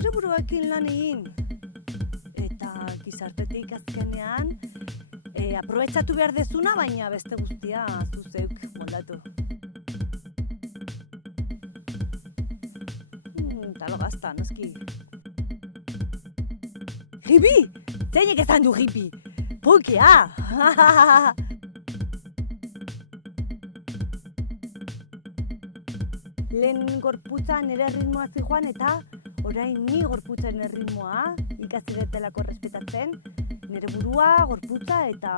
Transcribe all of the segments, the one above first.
zure buruakin lan egin. Eta gizartetik azkenean, aprobetxatu behar dezuna, baina beste guztia zuzeuk moldatu. Talo gazta, noski. Hippie! Zeinek esan du hippie? Punkea! Lehen gorputza nire ritmoa zijoan eta orain ni gorputzaren erritmoa ikasiretelako respetatzen, nire burua, gorputza eta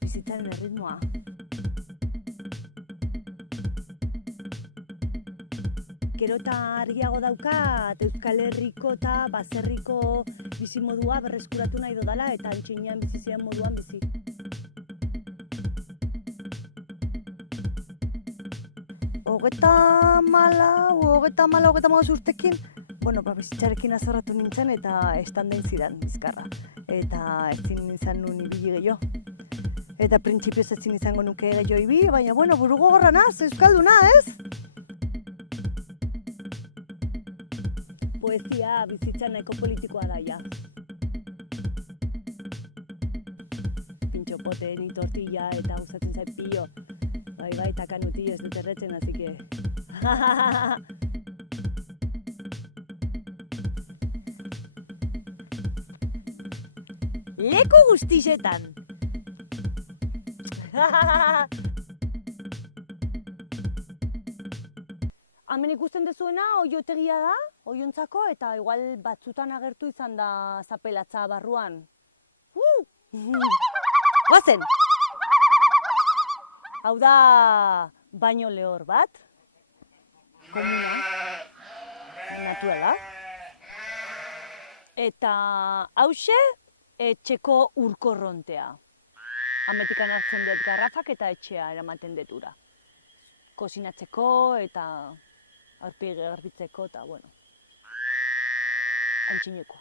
bizitzaren erritmoa. Gero eta argiago daukat Euskal Herriko eta baserriko bizimodua berreskuratu nahi dodala eta antxinean bizizian moduan bizi. Hogeita malau urtekin, bizitzarekin azorratu nintzen eta estandain zidan bizkarra. Eta ezin izan nuen ibili gehiago. Eta printzipioz ezin izango nuke gehiago ibili, baina buru gogorra naz, euskalduna, ez? Poesia bizitza nahiko politikoa da, ja. Pintxopote, ni tortilla eta usatzen zait pillo. Bai, eta kanutillo ez dut erretzen, así que... Leku guztixetan! Hemen ikusten dezuena oiotegia da, oiontzako, eta igual batzutan agertu izan da zapelatza barruan. Guazen! Hau da baino lehor bat, komuna, naturala. Eta hauxe etxeko urkorrontea. Ametikan hartzen dut garrafak eta etxea eramaten detura. Kozinatzeko eta aurpegi garbitzeko eta, antxinekoa.